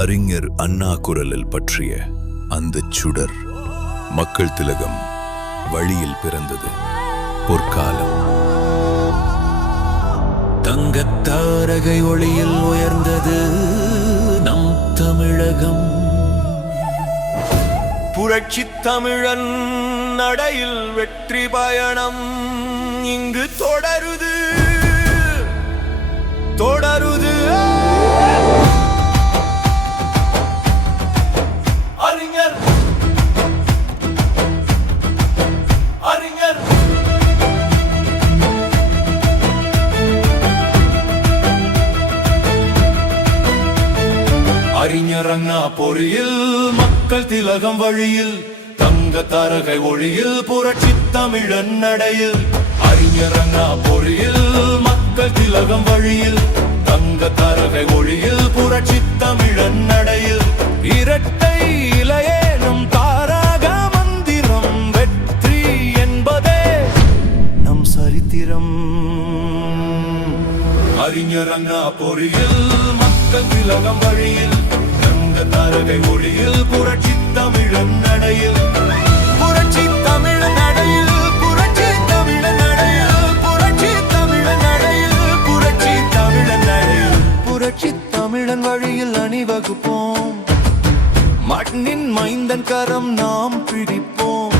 அறிஞர் அண்ணா குரலில் பற்றிய அந்த சுடர். மக்கள் திலகம் வழியில் பிறந்தது பொற்காலம். தங்கத்தாரகை ஒளியில் உயர்ந்தது நம் தமிழகம். புரட்சி தமிழன் நடையில் வெற்றி பயணம் இங்கு தொடருது தொடருது. அறிஞர் அறிஞர் அறிஞர் அண்ணா பொறியில் மக்கள் திலகம் வழியில் தங்க தாரகை ஒளியில் புரட்சி தமிழன் நடையில். அறிஞர் அண்ணா பொறியில் மக்கள் திலகம் வழியில் தங்க தாரகை ஒளியில் புரட்சி தமிழன் நடையில். இரட்டை இலையேனும் தாரக மந்திரம் வெற்றி என்பதே நம் சரித்திரம். அறிஞர் அண்ணா பொறியில் மக்கள் திலகம் வழியில் தங்க தாரகை ஒளியில் புரட்சி தமிழன் நடையில். புரட்சி தமிழன் நடையில் புரட்சி தமிழன் நடையில் புரட்சி தமிழன் நடையில் புரட்சி தமிழன் நடையில். புரட்சி தமிழன் வழியில் அணிவகுப்போம், மண்ணின் மைந்தன் கரம் நாம் பிடிப்போம்.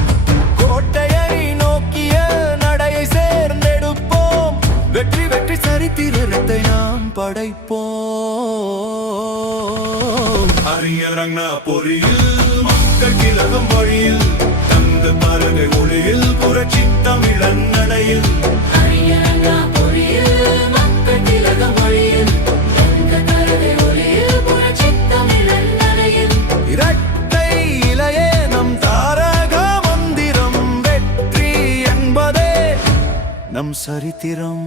கோட்டையை நோக்கிய நடையை சேர்ந்தெடுப்போம், வெற்றி வெற்றி சரித்திரத்தை நாம் படைப்போம். அறிஞர் அண்ணா பொறியில் மக்கள் திலகம் வழியில் தங்க தாரகை ஒளியில் புரட்சி தமிழன் நடையில். அறிஞர் அண்ணா பொறியில் மக்கள் திலகம் வழியில் தங்க தாரகை ஒளியில் புரட்சி தமிழன் நடையில். இரட்டை இலையே நம் தாரக மந்திரம் வெற்றி என்பதே நம் சரித்திரம்.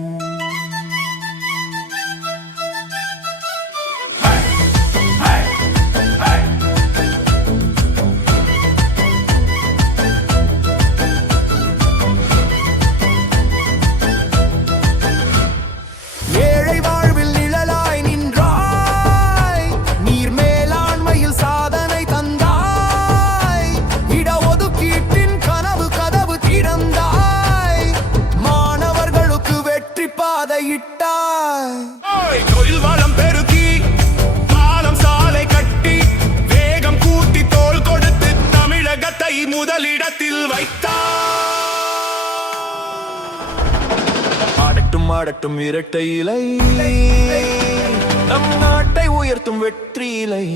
தொழில் வளம் பெருக்கி பாலம் சாலை கட்டி வேகம் கூட்டி தோள் கொடுத்து தமிழகத்தை முதலிடத்தில் வைத்தார். ஆடட்டும் ஆடட்டும் இரட்டை இலை நம் நாட்டை உயர்த்தும் வெற்றி இலை.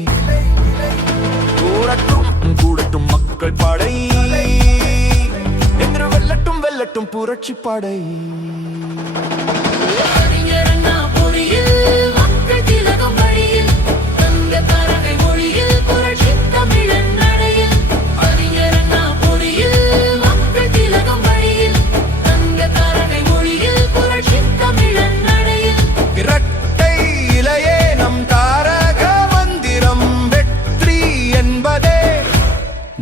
கூடட்டும் கூடட்டும் மக்கள் படை என்று வெல்லட்டும் வெல்லட்டும் புரட்சி படை. அறிஞர் அண்ணா பொறியில் மக்கள் திலகம் வழியில் தங்க தாரகை ஒளியில் புரட்சி தமிழன் நடையில். அறிஞர் அண்ணா பொறியில் மக்கள் திலகம் வழியில் தங்க தாரகை ஒளியில் புரட்சி தமிழன் நடையில். இரட்டை இலையே நம் தாரக மந்திரம் வெற்றி என்பதே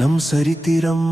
நம் சரித்திரம்.